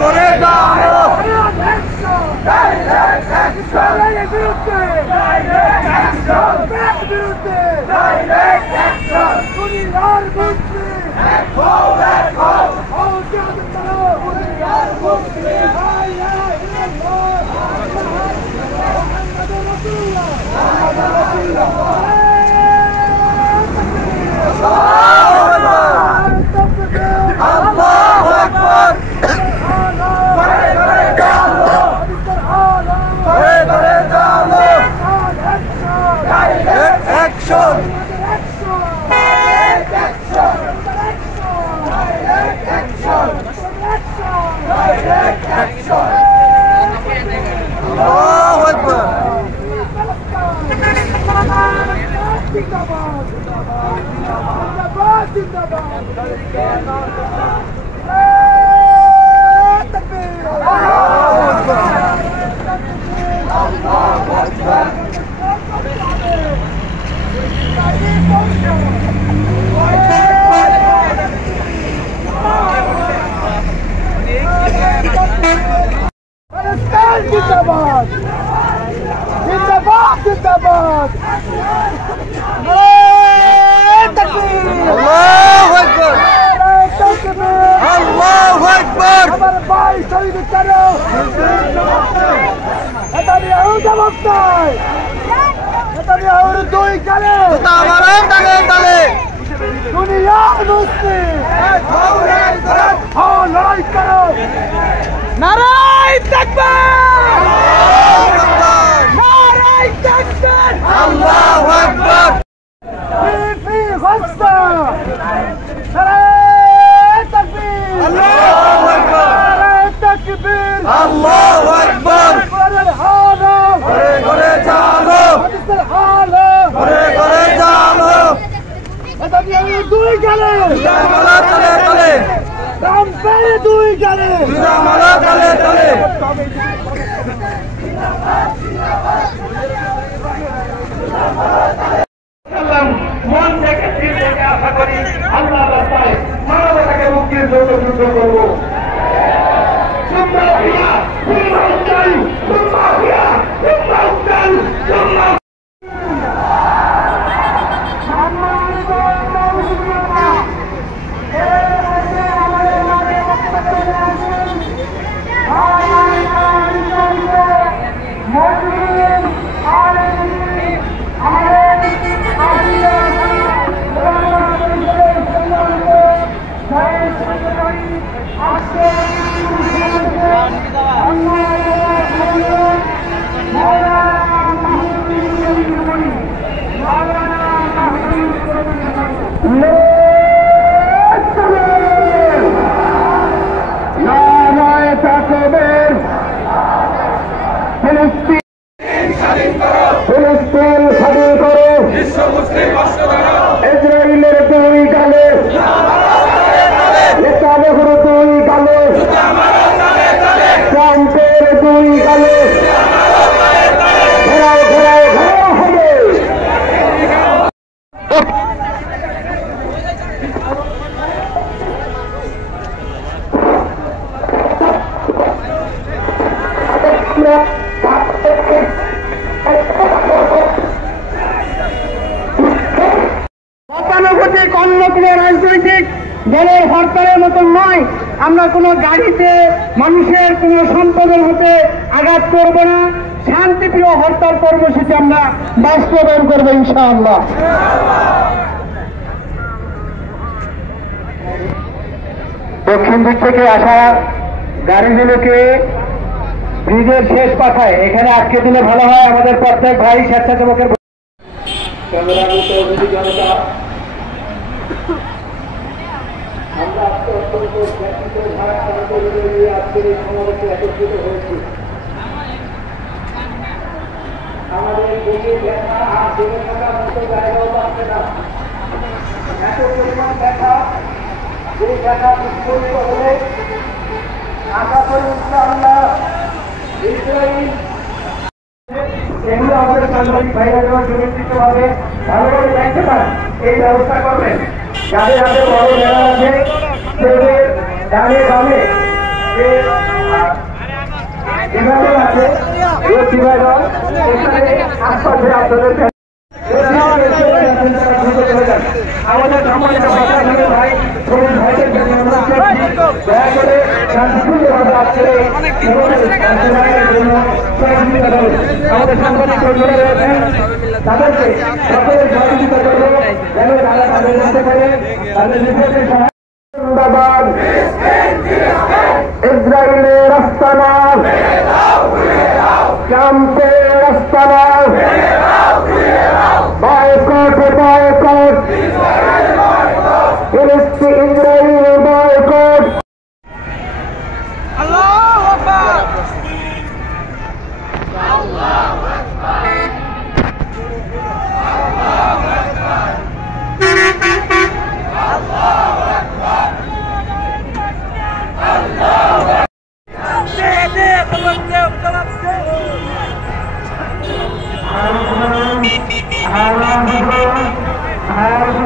করে দাও মন থেকে দিল থেকে আশা করি আল্লাহ রাস্তায় মানবতাকে মুক্তির জন্য যুদ্ধ করবো। গতানুগতিক অন্য কোনো রাজনৈতিক দলের হরতালের মতন নয়। আমরা কোনো গাড়িতে মানুষের কোনো সম্পদের হতে আঘাত করব না। শান্তিপ্রিয় হরতাল কর্মসূচি আমরা বাস্তবায়ন করবো ইনশাআল্লাহ। দক্ষিণ দিক থেকে আসা গাড়িগুলোকে ব্রিজের শেষ পাঠায় এখানে আজকে দিলে ভালো হয়। আমাদের প্রত্যেক ভাই স্বেচ্ছাসেবকের আমরা আজকের এই সমাবেশে একত্রিত হয়েছি। আমাদের বুকে ব্যথা আর জেগে থাকার মতো জায়গাও পাচ্ছে না। এত পরিমাণ ব্যথা, যে ব্যথা বিস্ফোরিত হলে আশা করি ইনশাআল্লাহ ইসরায়েল এগুলো আমাদের সাংবাদিক ভাইরা যেন সুনিশ্চিতভাবে ভালোভাবে দেখতে পারেন এই ব্যবস্থা করবেন। যাদের হাতে বড় মেলা আছে তাদের ডানে বামে পরবর্তী ভাইগণ এখানে আশপাশে আপনাদের আমাদের সম্মানিত ভাই শরীর ভাইদের জন্য দয়া করে শান্তিপূর্ণভাবে আজকে আমাদের সাংবাদিক কর্মীরা রয়েছেন তাদেরকে সকলের সহযোগিতা করবো যেন তারা তাদের মধ্যে করে তাদের নিজেদের জিন্দাবাদ ইসরায়েলের আস্তানা ট্রাম্পের আস্তানা বয়কট বয়কট ফিলিস্তিন ইসরায়েল বয়কট আল্লাহু আকবার আল্লাহু আকবার আল্লাহু আকবার আল্লাহু আকবার আল্লাহু আকবার দে খবর দে জবাব দে আর